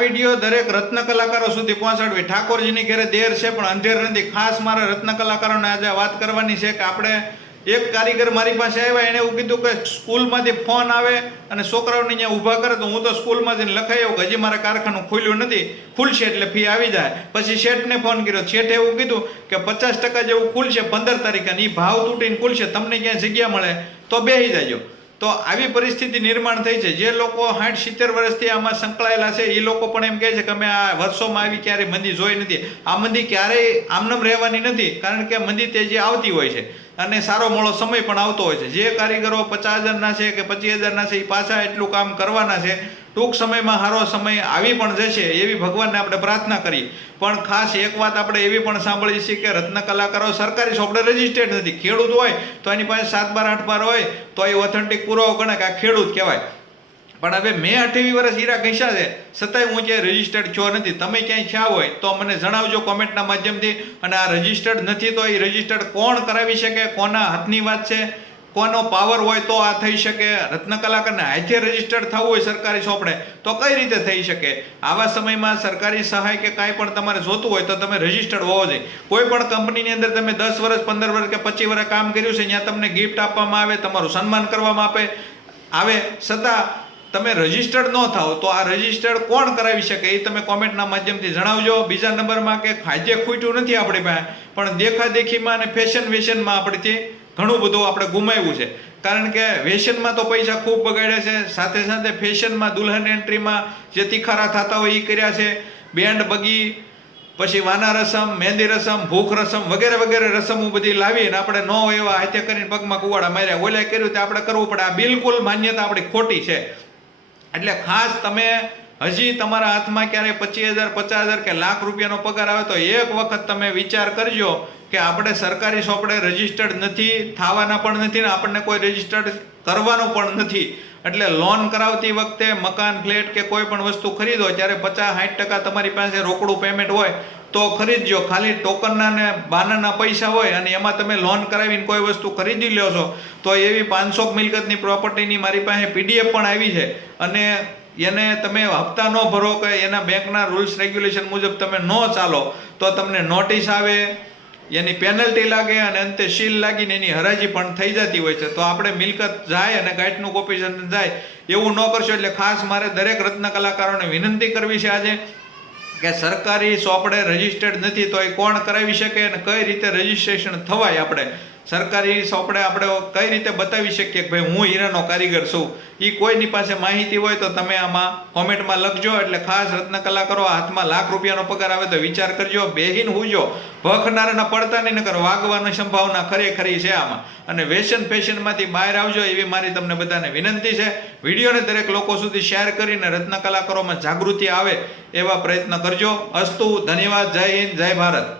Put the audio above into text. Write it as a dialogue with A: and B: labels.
A: Video દરેક રત્ન કલાકારો સુધી પહોંચાડવી. ઠાકોરજીની ઘેરે દેર છે, પણ અંધેર નથી. ખાસ મારા રત્ન કલાકારોને આજે વાત કરવાની છે કે આપણે એક કારીગર મારી પાસે આવ્યા એણે એવું કીધું કે સ્કૂલમાંથી ફોન આવે અને છોકરાઓને અહીંયા ઊભા કરે, તો હું તો સ્કૂલમાંથી લખાઈ આવું કે હજી મારે કારખાનું ખુલ્યું નથી. ખુલશે એટલે ફી આવી જાય. પછી શેઠને ફોન કર્યો. શેઠે એવું કીધું કે પચાસ ટકા જેવું ખુલશે પંદર તારીખે એ ભાવ તૂટીને ખુલશે. તમને ક્યાંય જગ્યા મળે તો બેસી જાજો. તો આવી પરિસ્થિતિ નિર્માણ થઈ છે. જે લોકો સાઠ સિત્તેર વર્ષથી આમાં સંકળાયેલા છે, એ લોકો પણ એમ કહે છે કે અમે આ વર્ષોમાં આવી ક્યારેય મંદી જોઈ નથી. આ મંદી ક્યારેય આમનમ રહેવાની નથી, કારણ કે મંદી તેજી આવતી હોય છે. અને સારો મોળો સમય પણ આવતો હોય છે. જે કારીગરો પચાસ હજારના છે કે પચીસ હજારના છે, એ પાછા એટલું કામ કરવાના છે ટૂંક સમયમાં સારો સમય આવી પણ જશે એવી ભગવાનને આપણે પ્રાર્થના કરી. પણ ખાસ એક વાત આપણે એવી પણ સાંભળી છે કે રત્ન કલાકારો સરકારી સોફ્ટવેર રજિસ્ટર્ડ નથી. ખેડૂત હોય તો એની પાસે સાત બાર આઠ બાર હોય તો એ ઓથેન્ટિક પુરાવો ગણે કે આ ખેડૂત કહેવાય. પણ હવે મેં અઠ્યાવીસ વર્ષ હીરા ઘસ્યા છે, છતાંય હું ક્યાંય રજિસ્ટર્ડ છો નથી. તમે ક્યાંય થયા હોય તો મને જણાવજો કોમેન્ટના માધ્યમથી. અને આ રજિસ્ટર્ડ નથી તો એ રજિસ્ટર્ડ કોણ કરાવી શકે, કોના હાથની વાત છે? કોનો પાવર હોય તો આ થઈ શકે. રત્ન કલાકારને હાથે રજીસ્ટર્ડ થવું હોય સરકારી સોંપણે, તો કઈ રીતે થઈ શકે? આવા સમયમાં સરકારી સહાય કે કાંઈ પણ તમારે જોતું હોય તો તમે રજીસ્ટર્ડ હોવો જોઈએ. કોઈ પણ કંપનીની અંદર તમે દસ વર્ષ, પંદર વર્ષ કે પચીસ વર્ષ કામ કર્યું છે, ત્યાં તમને ગિફ્ટ આપવામાં આવે, તમારું સન્માન કરવામાં આપે, આવે. છતાં તમે રજિસ્ટર્ડ ન થાઓ તો આ રજિસ્ટર્ડ કોણ કરાવી શકે એ તમે કોમેન્ટના માધ્યમથી જણાવજો. બીજા નંબરમાં કે ખાજે ખૂટ્યું નથી આપણી પાસે, પણ દેખાદેખીમાં અને ફેશન વેશનમાં આપણેથી ઘણું બધું આપણે ગુમાવ્યું છે. કારણ કે વેશનમાં તો પૈસા ખૂબ બગાડ્યા છે, સાથે સાથે ફેશનમાં, દુલ્હન એન્ટ્રીમાં જે તિખારા થતા હોય એ કર્યા છે. બેન્ડ, બગી, પછી વાના રસમ, મહેંદી રસમ, ભૂખ રસમ વગેરે વગેરે રસમો બધી લાવીને આપણે ન હોય એવા હાથે કરીને પગમાં કુવાડા માર્યા. ઓલે કર્યું તે આપણે કરવું પડે. આ બિલકુલ માન્યતા આપણી ખોટી છે. એટલે ખાસ તમે હજી તમારા હાથમાં ક્યારેય પચીસ હજાર, પચાસ હજાર કે લાખ રૂપિયાનો પગાર આવે તો એક વખત તમે વિચાર કરજો કે આપણે સરકારી સોપડે રજિસ્ટર્ડ નથી, થવાના પણ નથી ને આપણને કોઈ રજિસ્ટર્ડ કરવાનું પણ નથી. એટલે લોન કરાવતી વખતે મકાન, ફ્લેટ કે કોઈ પણ વસ્તુ ખરીદો ત્યારે પચાસ, સાઠ ટકા તમારી પાસે રોકડું પેમેન્ટ હોય, તો ખરીદજો. ખાલી ટોકનના ને બાનાના પૈસા હોય અને એમાં તમે લોન કરાવીને કોઈ વસ્તુ ખરીદી લ્યો છો, તો એવી પાંચસો મિલકતની પ્રોપર્ટીની મારી પાસે પીડીએફ પણ આવી છે. અને એને તમે હપ્તા ન ભરો કે એના બેંકના રૂલ્સ રેગ્યુલેશન મુજબ તમે ન ચાલો, તો તમને નોટિસ આવે એની પેનલ્ટી લાગે અને અંતે શીલ લાગીને એની હરાજી પણ થઈ જતી હોય છે. તો આપણે મિલકત જાય અને ગાંઠનું કોપીશન જાય. એવું ન કરશો એટલે ખાસ મારે દરેક રત્ન કલાકારોને વિનંતી કરવી છે આજે કે સરકારી સોપડે રજિસ્ટર્ડ નથી તો એ કોણ કરાવી શકે અને કઈ રીતે રજિસ્ટ્રેશન થવાય આપણે? સરકારી સોપડે આપણે કઈ રીતે બતાવી શકીએ કે ભાઈ હું હીરાનો કારીગર છું? એ કોઈની પાસે માહિતી હોય તો તમે આમાં કોમેન્ટમાં લખજો. એટલે ખાસ રત્ન કલાકારો હાથમાં લાખ રૂપિયાનો પગાર આવે તો વિચાર કરજો, બેહીન હુજો. ભખનારાના પડતા નહીં, નકર વાગવાની સંભાવના ખરેખરી છે આમાં. અને વેશન ફેશનમાંથી બહાર આવજો એવી મારી તમને બધાને વિનંતી છે. વિડીયોને દરેક લોકો સુધી શેર કરીને રત્ન કલાકારોમાં જાગૃતિ આવે એવા પ્રયત્ન કરજો. અસ્તુ, ધન્યવાદ, જય હિન્દ, જય ભારત.